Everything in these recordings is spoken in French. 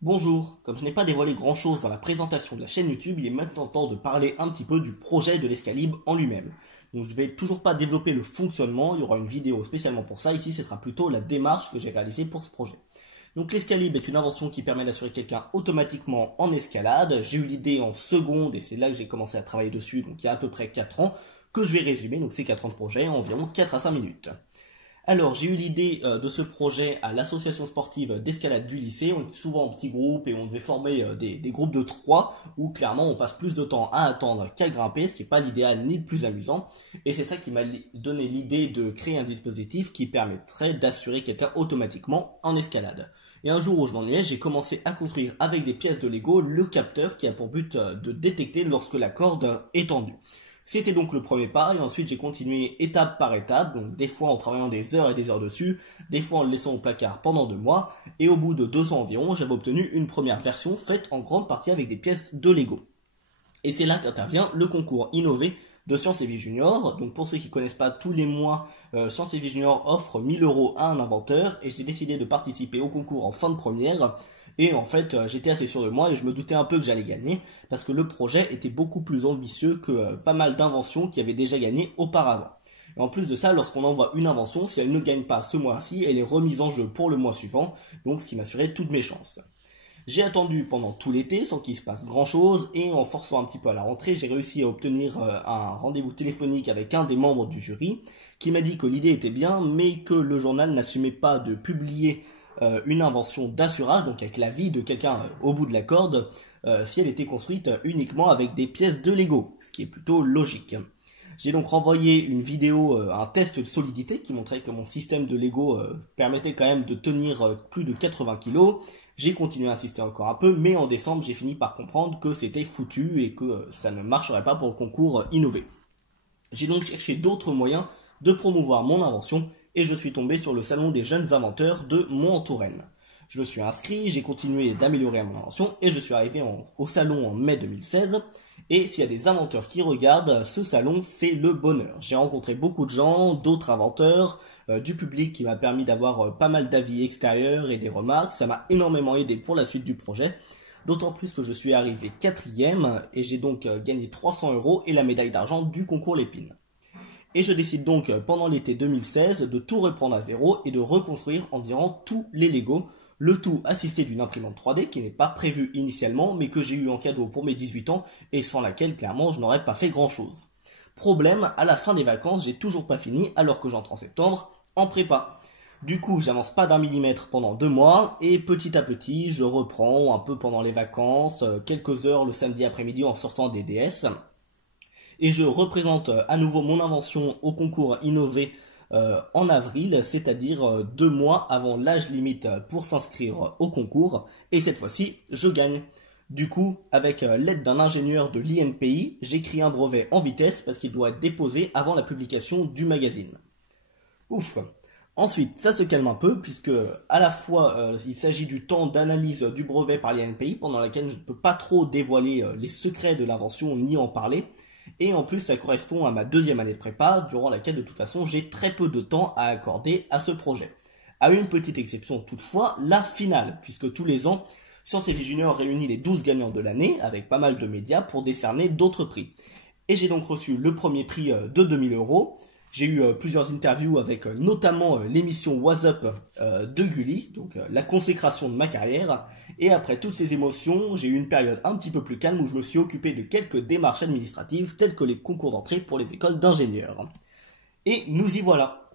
Bonjour, comme je n'ai pas dévoilé grand chose dans la présentation de la chaîne YouTube, il est maintenant temps de parler un petit peu du projet de l'Escalib en lui-même. Donc je ne vais toujours pas développer le fonctionnement, il y aura une vidéo spécialement pour ça, ici ce sera plutôt la démarche que j'ai réalisée pour ce projet. Donc l'Escalib est une invention qui permet d'assurer quelqu'un automatiquement en escalade. J'ai eu l'idée en seconde et c'est là que j'ai commencé à travailler dessus, donc il y a à peu près 4 ans, que je vais résumer, donc c'est 4 ans de projet, en environ 4 à 5 minutes. Alors, j'ai eu l'idée de ce projet à l'association sportive d'escalade du lycée. On est souvent en petits groupes et on devait former des groupes de 3 où clairement on passe plus de temps à attendre qu'à grimper, ce qui n'est pas l'idéal ni le plus amusant. Et c'est ça qui m'a donné l'idée de créer un dispositif qui permettrait d'assurer quelqu'un automatiquement en escalade. Et un jour où je m'ennuyais, j'ai commencé à construire avec des pièces de Lego le capteur qui a pour but de détecter lorsque la corde est tendue. C'était donc le premier pas et ensuite j'ai continué étape par étape, donc des fois en travaillant des heures et des heures dessus, des fois en le laissant au placard pendant 2 mois et au bout de 2 ans environ, j'avais obtenu une première version faite en grande partie avec des pièces de Lego. Et c'est là qu'intervient le concours innové de Sciences et Vie Junior. Donc pour ceux qui ne connaissent pas, tous les mois, Sciences et Vie Junior offre 1000 € à un inventeur et j'ai décidé de participer au concours en fin de première. Et en fait, j'étais assez sûr de moi et je me doutais un peu que j'allais gagner parce que le projet était beaucoup plus ambitieux que pas mal d'inventions qui avaient déjà gagné auparavant. Et en plus de ça, lorsqu'on envoie une invention, si elle ne gagne pas ce mois-ci, elle est remise en jeu pour le mois suivant, donc ce qui m'assurait toutes mes chances. J'ai attendu pendant tout l'été sans qu'il se passe grand chose et en forçant un petit peu à la rentrée, j'ai réussi à obtenir un rendez-vous téléphonique avec un des membres du jury qui m'a dit que l'idée était bien mais que le journal n'assumait pas de publier une invention d'assurage, donc avec la vie de quelqu'un au bout de la corde, si elle était construite uniquement avec des pièces de Lego, ce qui est plutôt logique. J'ai donc renvoyé une vidéo, un test de solidité qui montrait que mon système de Lego permettait quand même de tenir plus de 80 kg. J'ai continué à insister encore un peu, mais en décembre, j'ai fini par comprendre que c'était foutu et que ça ne marcherait pas pour le concours innové. J'ai donc cherché d'autres moyens de promouvoir mon invention et je suis tombé sur le salon des jeunes inventeurs de Mont-en-Touraine. Je me suis inscrit, j'ai continué d'améliorer mon invention et je suis arrivé au salon en mai 2016. Et s'il y a des inventeurs qui regardent, ce salon, c'est le bonheur. J'ai rencontré beaucoup de gens, d'autres inventeurs, du public qui m'a permis d'avoir pas mal d'avis extérieurs et des remarques. Ça m'a énormément aidé pour la suite du projet. D'autant plus que je suis arrivé 4e et j'ai donc gagné 300 € et la médaille d'argent du concours Lépine. Et je décide donc pendant l'été 2016 de tout reprendre à zéro et de reconstruire environ tous les Lego, le tout assisté d'une imprimante 3D qui n'est pas prévue initialement mais que j'ai eu en cadeau pour mes 18 ans et sans laquelle clairement je n'aurais pas fait grand chose. Problème, à la fin des vacances j'ai toujours pas fini alors que j'entre en septembre en prépa. Du coup j'avance pas d'un millimètre pendant 2 mois et petit à petit je reprends un peu pendant les vacances, quelques heures le samedi après-midi en sortant des DS. Et je représente à nouveau mon invention au concours innové en avril, c'est-à-dire 2 mois avant l'âge limite pour s'inscrire au concours. Et cette fois-ci, je gagne. Du coup, avec l'aide d'un ingénieur de l'INPI, j'écris un brevet en vitesse parce qu'il doit être déposé avant la publication du magazine. Ouf. Ensuite, ça se calme un peu puisque à la fois il s'agit du temps d'analyse du brevet par l'INPI pendant laquelle je ne peux pas trop dévoiler les secrets de l'invention ni en parler. Et en plus, ça correspond à ma 2e année de prépa, durant laquelle de toute façon j'ai très peu de temps à accorder à ce projet. À une petite exception toutefois, la finale, puisque tous les ans, Sciences et Vie Junior réunit les 12 gagnants de l'année, avec pas mal de médias, pour décerner d'autres prix. Et j'ai donc reçu le premier prix de 2000 €. J'ai eu plusieurs interviews avec notamment l'émission What's Up de Gulli, donc la consécration de ma carrière. Et après toutes ces émotions, j'ai eu une période un petit peu plus calme où je me suis occupé de quelques démarches administratives telles que les concours d'entrée pour les écoles d'ingénieurs. Et nous y voilà.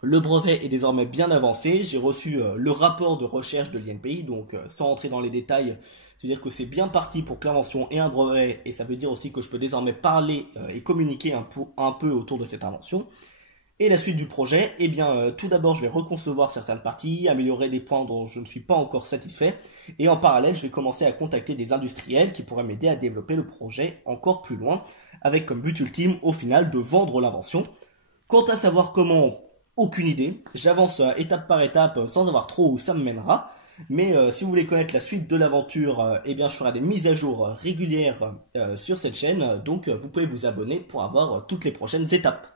Le brevet est désormais bien avancé, j'ai reçu le rapport de recherche de l'INPI, donc sans rentrer dans les détails, c'est-à-dire que c'est bien parti pour que l'invention ait un brevet, et ça veut dire aussi que je peux désormais parler et communiquer un peu autour de cette invention. Et la suite du projet, eh bien tout d'abord je vais reconcevoir certaines parties, améliorer des points dont je ne suis pas encore satisfait, et en parallèle je vais commencer à contacter des industriels qui pourraient m'aider à développer le projet encore plus loin, avec comme but ultime au final de vendre l'invention. Quant à savoir comment, aucune idée, j'avance étape par étape sans savoir trop où ça me mènera, mais si vous voulez connaître la suite de l'aventure, eh bien je ferai des mises à jour régulières sur cette chaîne, donc vous pouvez vous abonner pour avoir toutes les prochaines étapes.